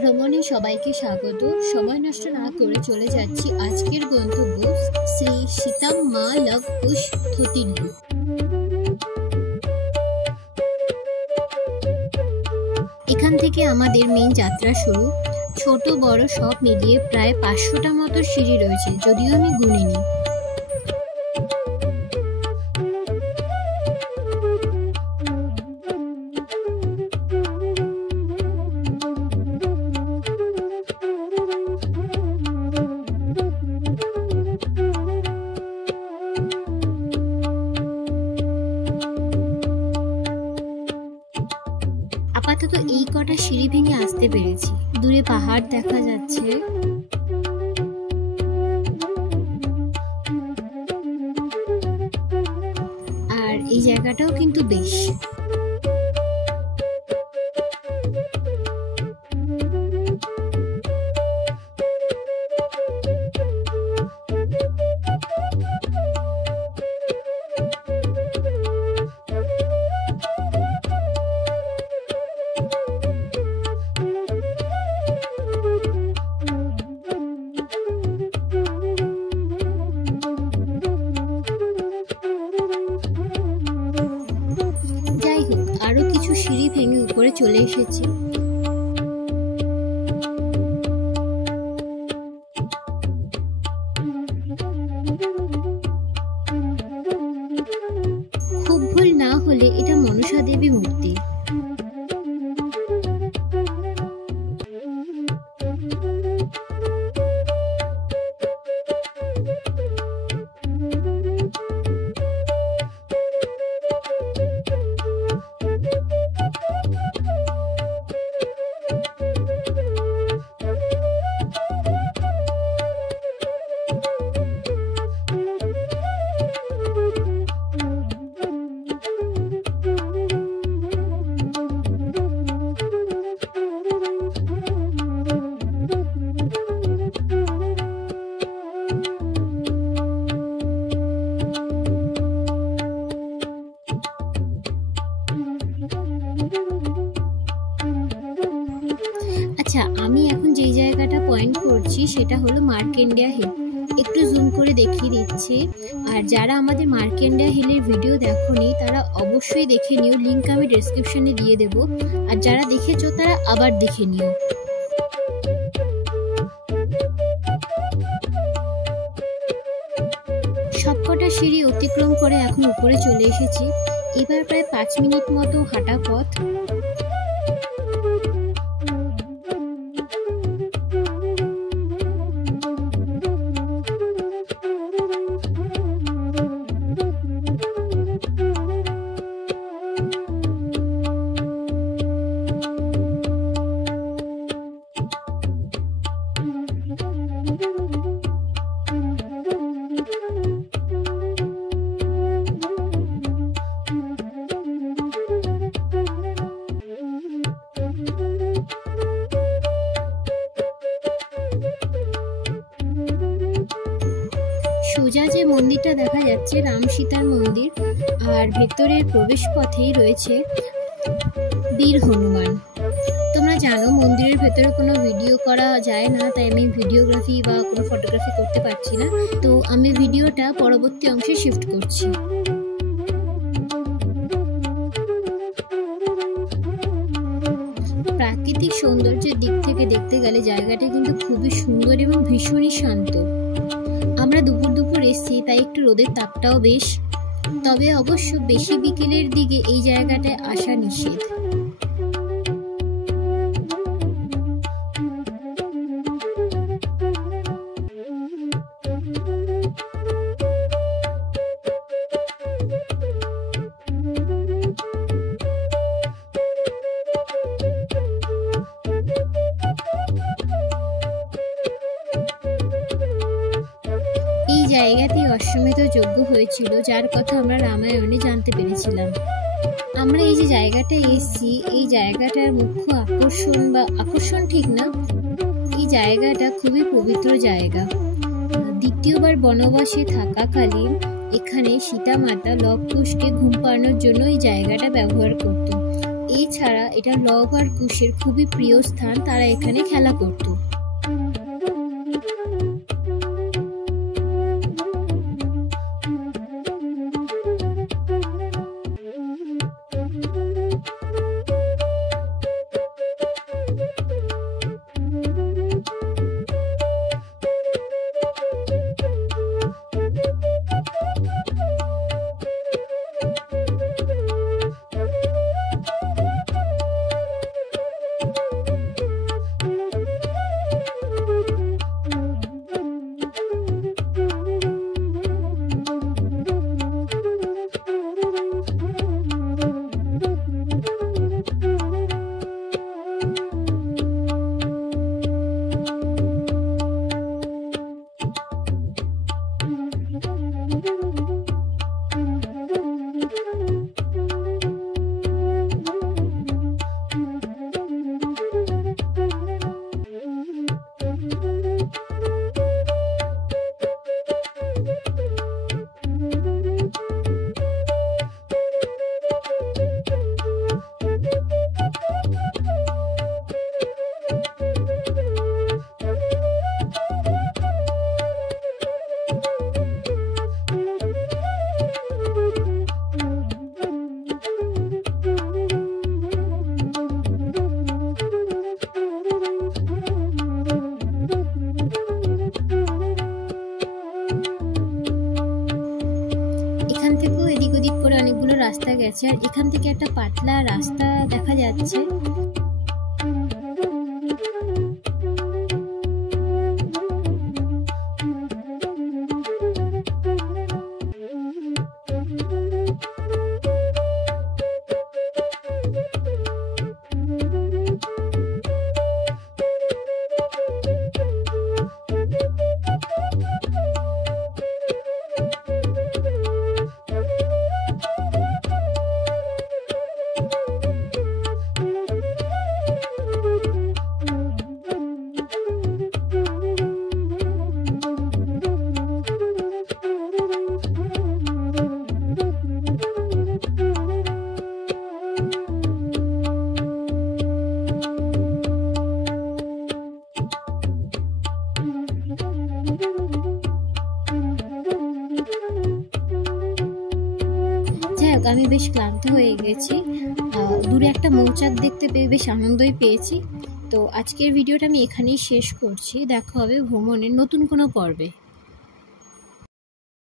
ভ্রমণে সবাইকে স্বাগত। সময় নষ্ট না করে চলে যাচ্ছি আজকের গন্তব্য শ্রী সীতাম্মা লব কুশ থতিলু। এখান থেকে আমাদের মেন যাত্রা শুরু। ছোট বড় সব মিলিয়ে প্রায় 500টা মতো সিঁড়ি রয়েছে, যদিও আমি গুনিনি। আপাতত এই কটা সিঁড়ি ভেঙে আসতে পেরেছি। দূরে পাহাড় দেখা যাচ্ছে। আর এই জায়গাটাও কিন্তু বেশ। আরো কিছু সিঁড়ি ভেঙে উপরে চলে এসেছি। খুব ভুল না হলে এটা মনসা দেবী মূর্তি। আচ্ছা, আমি এখন যে জায়গাটা পয়েন্ট করছি সেটা হলো মার্কেন্ডিয়া হিল। একটু জুম করে দেখিয়ে দিচ্ছি। আর যারা আমাদের মার্কেন্ডিয়া হিলের ভিডিও দেখোনি তারা অবশ্যই দেখে নিও, লিংক আমি ডেসক্রিপশনে দিয়ে দেব। আর যারা দেখেছো তারা আবার দেখে নিও। সবকটা সিঁড়ি অতিক্রম করে এখন উপরে চলে এসেছি। এবার প্রায় 5 মিনিট মতো হাঁটা পথ। সোজা যে মন্দিরটা দেখা যাচ্ছে রাম সীতার মন্দির, আর ভেতরের প্রবেশ পথেই রয়েছে বীর হনুমান। তোমরা জানো মন্দিরের ভেতরে কোনো ভিডিও করা যায় না, তাই আমি ভিডিওগ্রাফি বা কোনো ফটোগ্রাফি করতে পারছি না। তো আমি ভিডিওটা পরবর্তী অংশে শিফট করছি। প্রাকৃতিক সৌন্দর্যের দিক থেকে দেখতে গেলে জায়গাটা কিন্তু খুবই সুন্দর এবং ভীষণই শান্ত। আমরা দুপুর এসেছি, তাই একটু রোদের তাপটাও বেশ। তবে অবশ্য বেশি বিকেলের দিকে এই জায়গাটায় আসা নিষেধ। এই জায়গাতেই অশ্বমেধ যজ্ঞ হয়েছিল, যার কথা আমরা রামায়ণে জানতে পেরেছিলাম। আমরা এই যে জায়গাটায় এসেছি, এই জায়গাটার মুখ্য আকর্ষণ ঠিক না, এই জায়গাটা খুবই পবিত্র জায়গা। দ্বিতীয়বার বনবাসে থাকাকালীন এখানে সীতা মাতা লব কুশকে ঘুম পাড়ানোর জন্য এই জায়গাটা ব্যবহার করত। এছাড়া এটা লব আর কুশের খুবই প্রিয় স্থান, তারা এখানে খেলা করত। এখান থেকেও এদিক ওদিক করে অনেকগুলো রাস্তা গেছে, আর এখান থেকে একটা পাতলা রাস্তা দেখা যাচ্ছে। আমি বেশ ক্লান্ত হয়ে গেছি, দূরে একটা মৌচাক দেখতে পেয়ে বেশ আনন্দই পেয়েছি। তো আজকের ভিডিওটা আমি এখানেই শেষ করছি, দেখা হবে ভ্রমণের নতুন কোনো পর্বে।